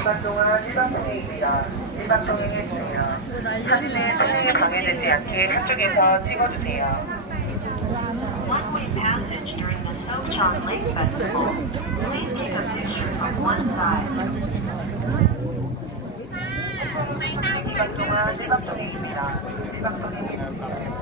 시간 동안 일반 통행입니다. 일반 통행해주세요. 통행에 방해되지 않게 한쪽에서 찍어주세요. One-way passage during the Sochong Lake Festival. Please take a picture from one side. 시간 동안 일반 통행입니다. 일반 통행해주세요.